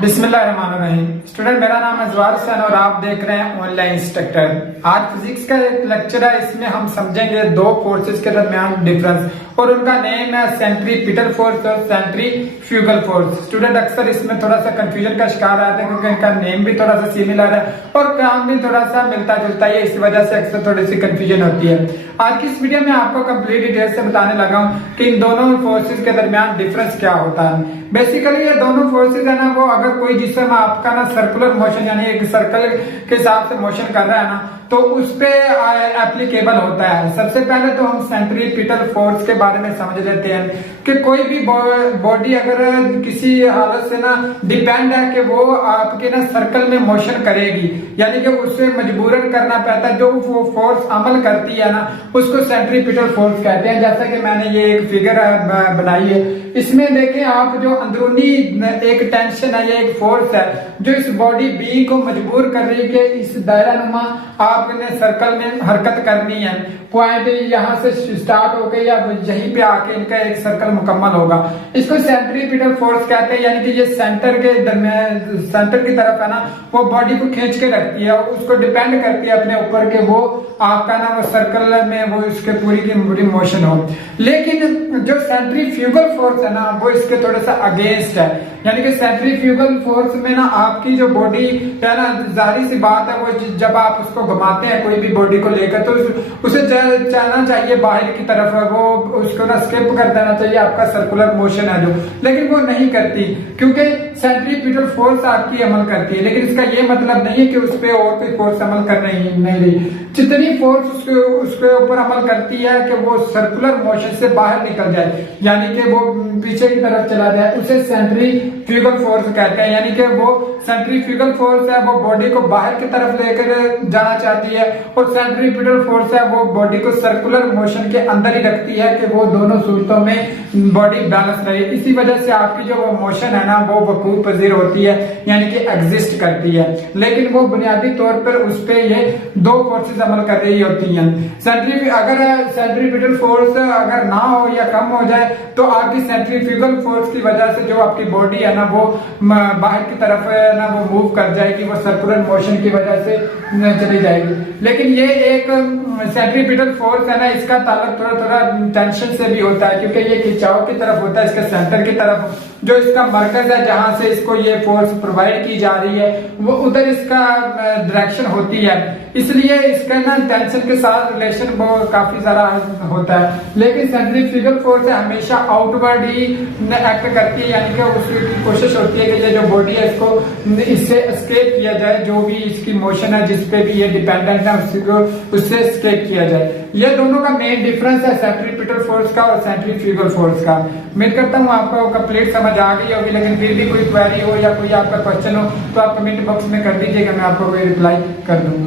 बिस्मिल्लाहिर्रहमानिर्रहीम। स्टूडेंट, मेरा नाम है जवार हुसैन और आप देख रहे हैं ऑनलाइन इंस्ट्रक्टर। आज फिजिक्स का एक लेक्चर है, इसमें हम समझेंगे दो फोर्सेस के दरमियान डिफरेंस और उनका नेम है सेंट्रीपिटल फोर्स और सेंट्रीफ्यूगल फोर्स। स्टूडेंट अक्सर इसमें थोड़ा सा कंफ्यूजन का शिकार आते हैं क्योंकि इनका नेम भी थोड़ा सा सिमिलर है और काम भी थोड़ा सा मिलता जुलता है, इस वजह से अक्सर थोड़ी सी कंफ्यूजन होती है। आज की इस वीडियो में आपको कंप्लीट डिटेल से बताने लगा हूँ कि इन दोनों फोर्सेस के दरमियान डिफरेंस क्या होता है। बेसिकली ये दोनों फोर्सेस है ना, वो अगर कोई जिसम आपका ना सर्कुलर मोशन यानी एक सर्कल के हिसाब से मोशन कर रहा है ना, तो उस पे एप्लीकेबल होता है। सबसे पहले तो हम सेंट्रीपिटल फोर्स के बारे में समझ लेते हैं कि कोई भी बॉडी अगर किसी हालत से ना डिपेंड है कि वो आपके ना सर्कल में मोशन करेगी, यानी कि उससे मजबूरन करना पड़ता है, जो वो फोर्स अमल करती है ना उसको सेंट्रीपिटल फोर्स कहते हैं। जैसा कि मैंने ये एक फिगर बनाई है, इसमें देखें आप, जो अंदरूनी एक टेंशन है, ये एक फोर्स है जो इस बॉडी बी को मजबूर कर रही है कि इस दायरा नुमा आपने सर्कल में हरकत करनी है। पॉइंट यहाँ से स्टार्ट हो गई या यहीं पे आके इनका एक सर्कल मुकम्मल होगा। इसको सेंट्रीपिटल फोर्स कहते हैं, यानी कि ये सेंटर के दरमियान, सेंटर की तरफ है ना, वो बॉडी को खींच के रखती है और उसको डिपेंड करती है अपने ऊपर के वो आपका ना वो सर्कल में वो इसके पूरी की पूरी मोशन हो। लेकिन जो सेंट्रीफ्यूगल फोर्स है ना, वो इसके थोड़ा सा अगेंस्ट है। यानी कि सेंट्रीफ्यूगल फोर्स में ना आपकी जो बॉडी है ना, जाहिर सी बात है, वो जब आप उसको घुमाते हैं कोई भी बॉडी को लेकर, तो उसे चलना चाहिए बाहर की तरफ, वो उसको ना स्किप कर देना चाहिए, आपका सर्कुलर मोशन है जो, लेकिन वो नहीं करती क्योंकि सेंट्रीपिटल फोर्स आपकी अमल करती है। लेकिन इसका ये मतलब नहीं है कि उस पर और कोई फोर्स अमल कर नहीं रही। जितनी फोर्स उसके ऊपर अमल करती है कि वो सर्कुलर मोशन से बाहर निकल जाए, यानी कि वो पीछे की तरफ चला जाए, उसे सेंट्रीफ्यूगल फोर्स कहते हैं। यानी कि वो सेंट्रीफ्यूगल फोर्स है, वो बॉडी को बाहर की तरफ लेकर जाना चाहती है, और सेंट्रीपिटल फोर्स है वो बॉडी को सर्कुलर मोशन के अंदर ही रखती है कि वो दोनों सूरतों में बॉडी बैलेंस रहे। इसी वजह से आपकी जो वो मोशन है ना, वो वकूफ पजीर होती है, यानी कि एग्जिस्ट करती है। लेकिन वो बुनियादी तौर पर उस पे ये दो फोर्सेस अमल कर रही होती हैं। अगर सेंट्रीपिटल फोर्स अगर ना हो या कम हो जाए, तो आपकी सेंट्रीफ्यूगल फोर्स की वजह से जो आपकी बॉडी है ना, वो बाहर की तरफ है ना, वो मूव कर जाएगी, वो सर्कुलर मोशन की वजह से चली जाएगी। लेकिन ये एक सेंट्रीपिटल फोर्स है ना, इसका ताल्लुक थोड़ा थोड़ा टेंशन से भी होता है, क्योंकि ये खिंचाव की तरफ होता है, इसके सेंटर की तरफ जो इसका मरकज है जहां से इसको ये फोर्स प्रोवाइड की जा रही है, वो उधर इसका डायरेक्शन होती है। इसलिए इसका ना टेंशन के साथ रिलेशन वो काफी ज्यादा होता है। लेकिन सेंट्रीफ्यूगल फोर्स हमेशा आउटवर्ड ही एक्ट करती है, यानी कि उसकी कोशिश होती है कि ये जो बॉडी है इसको इससे एस्केप किया जाए, जो भी इसकी मोशन है जिस पे भी ये डिपेंडेंट है उससे एस्केप किया जाए। ये दोनों का मेन डिफरेंस है सेंट्रीपिटल फोर्स का और सेंट्रीफ्यूगल फोर्स का। उम्मीद करता हूँ आपको कंप्लीट समझ आ गई होगी, लेकिन फिर भी कोई क्वेरी हो या कोई आपका क्वेश्चन हो तो आप कमेंट बॉक्स में कर दीजिएगा, मैं आपको कोई रिप्लाई कर दूंगा।